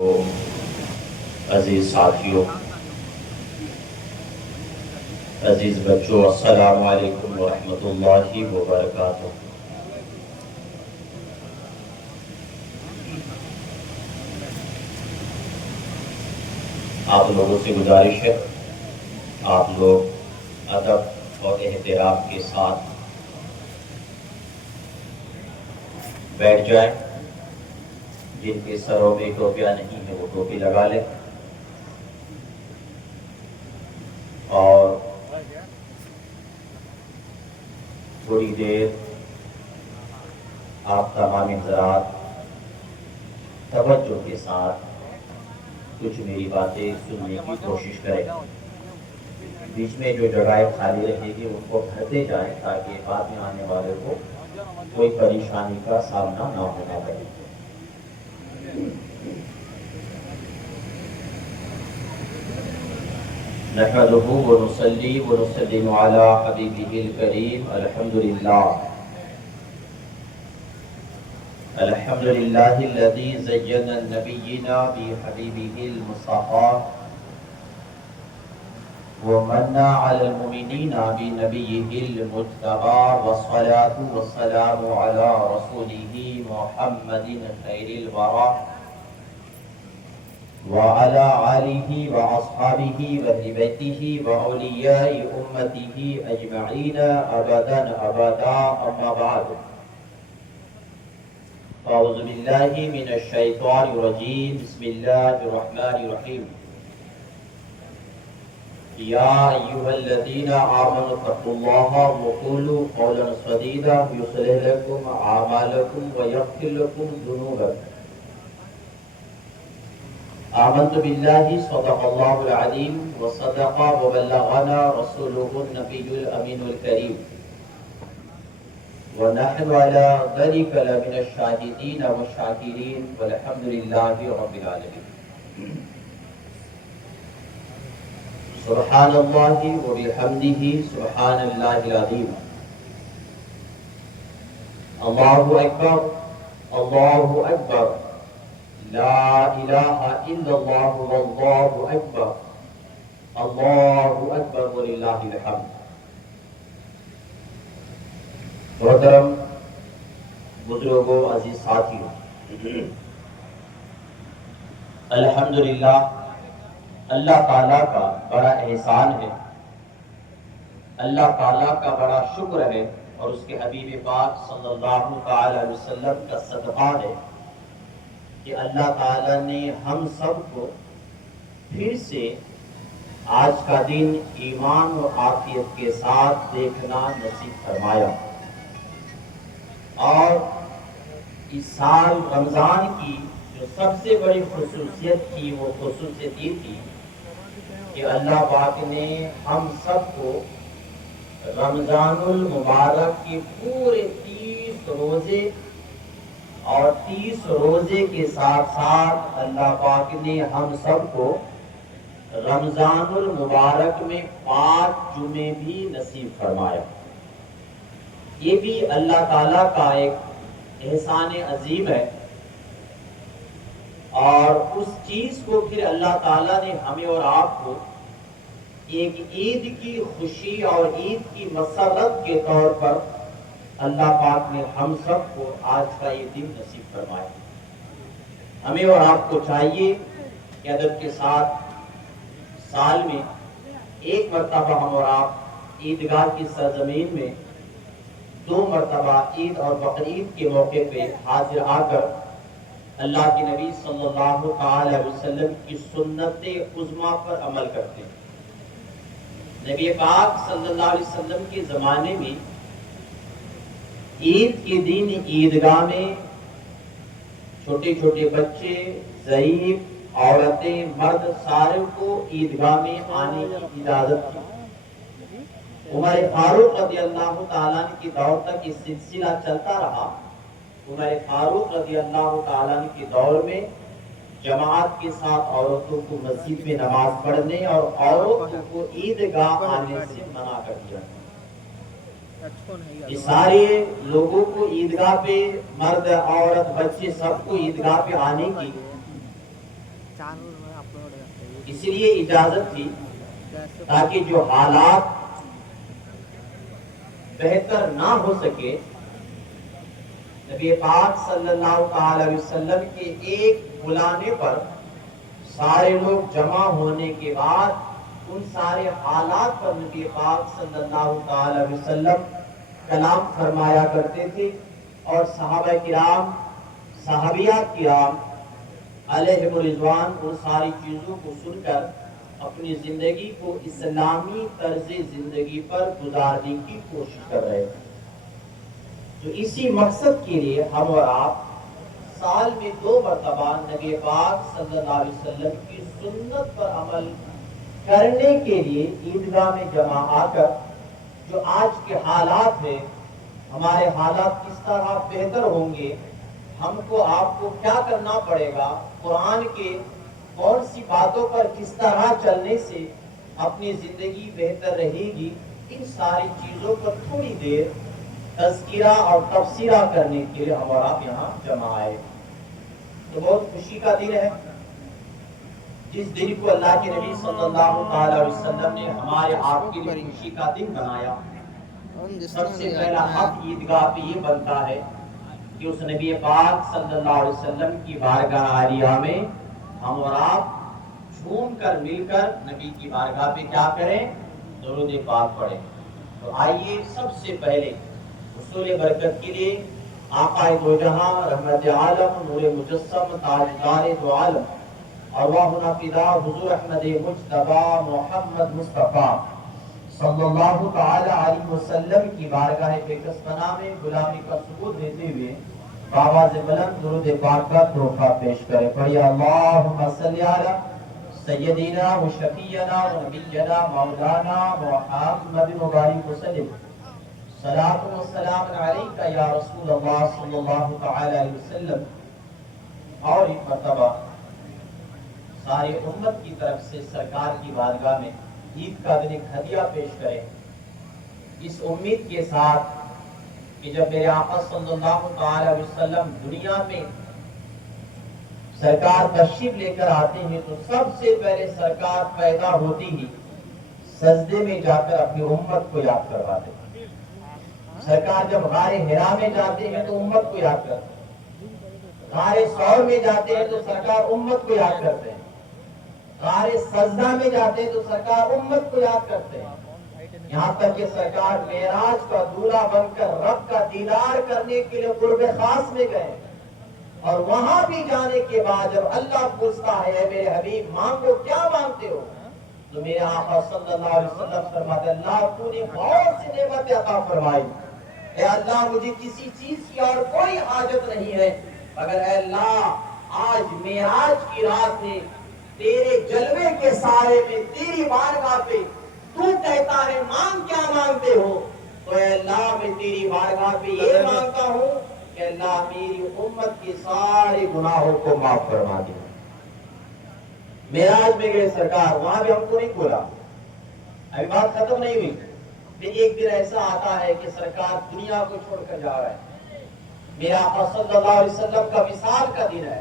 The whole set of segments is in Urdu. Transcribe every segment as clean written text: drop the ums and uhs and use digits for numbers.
تو عزیز ساتھیوں، عزیز بچوں، السلام علیکم ورحمۃ اللہ وبرکاتہ۔ آپ لوگوں سے گزارش ہے، آپ لوگ ادب اور احترام کے ساتھ بیٹھ جائیں۔ جن کے سروں میں ٹوپیاں نہیں ہیں وہ ٹوپی لگا لیں، اور تھوڑی دیر آپ تمام حضرات توجہ کے ساتھ کچھ میری باتیں سننے کی کوشش کریں۔ بیچ میں جو جگہیں خالی رہے گی ان کو بھرتے جائیں تاکہ بعد میں آنے والے کو کوئی پریشانی کا سامنا نہ ہونا پڑے۔ نحمده ونصلي ونسلم على حبيبه الكريم الحمد لله الذي زين النبينا بحبيبه المصطفى ومن على المؤمنين بنبيه المجتبى، والصلاة والسلام على رسوله محمد خير الورى وعلى آله وأصحابه وأهل بيته وأولياء أمته أجمعين أبدا أبدا، أما بعد، أعوذ بالله من الشيطان الرجيم، بسم الله الرحمن الرحيم۔ يا أيها الذين آمنوا اتقوا الله وقولوا قولا سديدا يصلح لكم أعمالكم ويغفر لكم ذنوبكم، آمنت بالله صدق الله العظيم وصدق وبلغنا رسوله النبي الأمين الكريم، ونحن على ذلك لمن الشاهدين والشاكرين، والحمد لله رب العالمين۔ سبحان الله وبحمده سبحان الله العظيم، الله أكبر الله أكبر، لا الہ الا اللہ واللہ اکبر، اللہ اکبر وللہ الحمد۔ محترم بزرگوں، عزیز ساتھیوں، الحمدللہ اللہ تعالیٰ کا بڑا احسان ہے، اللہ تعالیٰ کا بڑا شکر ہے، اور اس کے حبیب پاک صلی اللہ تعالی علیہ وسلم کا صدقہ ہے کہ اللہ تعالیٰ نے ہم سب کو پھر سے آج کا دن ایمان اور عافیت کے ساتھ دیکھنا نصیب فرمایا، اور اس سال رمضان کی جو سب سے بڑی خصوصیت تھی وہ خصوصیت یہ تھی کہ اللہ پاک نے ہم سب کو رمضان المبارک کے پورے 30 روزے اور 30 روزے کے ساتھ ساتھ اللہ پاک نے ہم سب کو رمضان المبارک میں 5 جمعے بھی نصیب فرمایا۔ یہ بھی اللہ تعالیٰ کا ایک احسان عظیم ہے، اور اس چیز کو پھر اللہ تعالیٰ نے ہمیں اور آپ کو ایک عید کی خوشی اور عید کی مسرت کے طور پر اللہ پاک نے ہم سب کو آج کا یہ دن نصیب فرمایا۔ ہمیں اور آپ کو چاہیے کہ ادب کے ساتھ سال میں ایک مرتبہ ہم اور آپ عیدگاہ کی سرزمین میں 2 مرتبہ عید اور بقرعید کے موقع پہ حاضر آ کر اللہ کے نبی صلی اللہ تعالی علیہ وسلم کی سنت عظمیٰ پر عمل کرتے ہیں۔ نبی پاک صلی اللہ علیہ وسلم کے زمانے میں عید کے دن عیدگاہ میں چھوٹے چھوٹے بچے، ضعیف عورتیں، مرد، سارے کو عیدگاہ میں آنے کی اجازت تھی۔ عمر فاروق رضی اللہ تعالیٰ عنہ کے دور تک یہ سلسلہ چلتا رہا۔ عمر فاروق رضی اللہ تعالیٰ عنہ کے دور میں جماعت کے ساتھ عورتوں کو مسجد میں نماز پڑھنے اور عورتوں کو عیدگاہ آنے سے منع کر دیا۔ یہ سارے لوگوں کو عیدگاہ پہ، مرد، عورت، بچے، سب کو عیدگاہ پہ آنے کی اسی لیے اجازت تھی تاکہ جو حالات بہتر نہ ہو سکے، نبی پاک صلی اللہ تعالی وسلم کے ایک بلانے پر سارے لوگ جمع ہونے کے بعد ان سارے حالات پر نبی پاک صلی اللہ تعالی وسلم کلام فرمایا کرتے تھے، اور صحابہ کرام، صحابیات کرام علیہم رضوان ان ساری چیزوں کو سن کر اپنی زندگی کو اسلامی طرز زندگی پر گزارنے کی کوشش کر رہے تھے۔ تو اسی مقصد کے لیے ہم اور آپ سال میں 2 مرتبہ نبی پاک صلی اللہ علیہ وسلم کی سنت پر عمل کرنے کے لیے عیدگاہ میں جمع آ کر جو آج کے حالات ہیں، ہمارے حالات کس طرح بہتر ہوں گے، ہم کو آپ کو کیا کرنا پڑے گا، قرآن کے کون سی باتوں پر کس طرح چلنے سے اپنی زندگی بہتر رہے گی، ان ساری چیزوں پر تھوڑی دیر تذکرہ اور تبصرہ کرنے کے لیے ہم اور آپ یہاں جمع آئے۔ تو بہت خوشی کا دن ہے، جس دن کو اللہ کے نبی صلی اللہ تعالی وسلم نے ہمارے آپ کے لیے خوشی کا دن بنایا۔ سب سے پہلا حق عیدگاہ پہ یہ بنتا ہے کہ اس نبی پاک صلی اللہ علیہ وسلم کی بارگاہ عالیہ میں ہم اور آپ جھوم کر مل کر نبی کی بارگاہ پہ کیا کریں، درود پاک پڑھیں۔ تو آئیے سب سے پہلے حصول برکت کے لیے آقا دو جہاں، رحمت عالم، نور مجسم، تاجدار دو عالم، ارواحنا فدا حضور احمد مجتبی محمد مصطفیٰ صلی اللہ تعالی علیہ وسلم کی بارگاہ بکسمنا میں غلامی کا ثبوت دیتے ہوئے بآواز بلند درود پاک کا تحفہ پیش کرے۔ پڑھیے اللہم صلی علی سیدنا و شفیعنا و نبینا مولانا محمد مبارک وسلم، صلاۃ و سلام علیکہ یا رسول اللہ صلی اللہ تعالی علیہ وسلم۔ اور ایک مرتبہ ساری امت کی طرف سے سرکار کی بارگاہ میں عید کا دن ایک ہدیہ پیش کریں، اس امید کے ساتھ کہ جب میرے آقا صلی اللہ تعالی وسلم دنیا میں سرکار تشریف لے کر آتے ہیں تو سب سے پہلے سرکار پیدا ہوتی ہی سجدے میں جا کر اپنی امت کو یاد کرواتے ہیں۔ سرکار جب غار حرا میں جاتے ہیں تو امت کو یاد کرتے ہیں، غار ثور میں جاتے ہیں تو سرکار امت کو یاد کرتے ہیں، غار سجدہ میں جاتے ہیں تو سرکار امت کو یاد کرتے ہیں، یہاں تک کہ سرکار معراج کا دولہا بن کر رب کا دیدار کرنے کے لیے قرب خاص میں گئے، اور وہاں بھی جانے کے بعد جب اللہ پوچھتا ہے اے میرے حبیب مانگو کیا مانگتے ہو، تو میرے آقا صلی اللہ علیہ وسلم فرماتے اللہ تو نے بہت سی نعمتیں عطا فرمائی، اے اللہ مجھے کسی چیز کی اور کوئی حاجت نہیں ہے، مگر اے اللہ آج معراج کی رات میں تیرے جلوے کے سارے میں تیری بارگاہ پہ تو کہتا ہے مانگ کیا مانگتے ہو، تو اے اللہ میں تیری بارگاہ پہ یہ مانگتا ہوں کہ اللہ میری امت کے سارے گناہوں کو معاف فرما دے۔ معراج میں گئے سرکار، وہاں بھی ہم کو نہیں بولا، ابھی بات ختم نہیں ہوئی، پھر ایک دن ایسا آتا ہے کہ سرکار دنیا کو چھوڑ کر جا رہا ہے، میرا آقا صلی اللہ علیہ وسلم کا وصال کا دن ہے،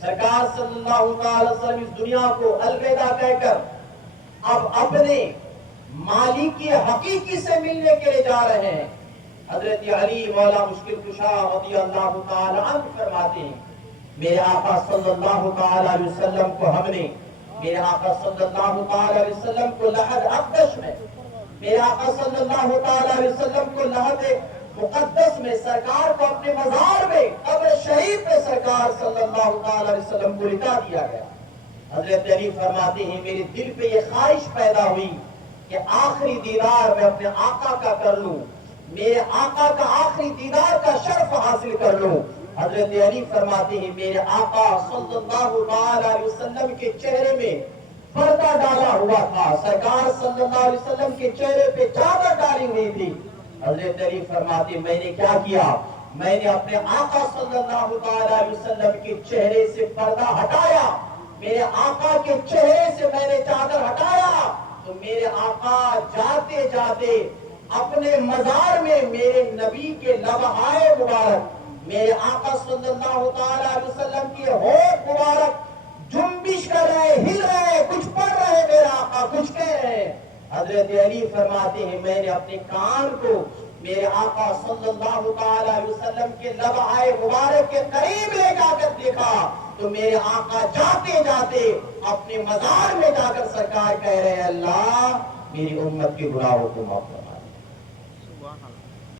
سرکار صلی اللہ علیہ وسلم اس دنیا کو الوداع کہہ کر اب اپنے مالک حقیقی سے ملنے کے لیے جا رہے ہیں۔ حضرت علی مولا مشکل کشا رضی اللہ تعالی عنہ فرماتے ہیں میرے آقا صلی اللہ تعالی علیہ وسلم کو ہم نے، میرے آقا صلی اللہ تعالی علیہ وسلم کو لحد اقدس میں، میرے آقا صلی اللہ تعالی علیہ وسلم کو لحد مقدس میں، سرکار کو اپنے مزار میں قبر شریف میں سرکار صلی اللہ تعالی علیہ وسلم کو لٹا دیا گیا۔ حضرت علی فرماتے ہیں میرے دل پہ یہ خواہش پیدا ہوئی کہ آخری دیدار میں اپنے آقا کا کر لوں، میرے آقا کا آخری دیدار کا شرف حاصل کر لوں۔ حضرت علی فرماتے ہیں میرے آقا صلی اللہ علیہ وسلم کے چہرے میں پردہ ڈالا ہوا تھا، سرکار صلی اللہ علیہ وسلم کے چہرے پہ چادر ڈالی ہوئی تھی۔ حضرت علی فرماتے ہیں میں نے کیا کیا، میں نے اپنے آقا صلی اللہ علیہ وسلم کے چہرے سے پردہ ہٹایا، میرے آقا کے چہرے سے میں نے چادر ہٹایا تو میرے آقا جاتے جاتے اپنے مزار میں میرے نبی کے لبہائے مبارک، میرے آقا صلی اللہ علیہ وسلم کی ہونٹ مبارک جنبش آقا کچھ کہہ رہے ہیں. حضرت علی فرماتے ہیں میں نے اپنے کان کو میرے آقا صلی اللہ تعالی علیہ وسلم کے لبائے مبارک کے قریب لے جا کر دیکھا تو میرے آقا جاتے جاتے اپنے مزار میں جا کر سرکار کہہ رہے ہیں اللہ میری امت کے گناہوں کو معاف کر.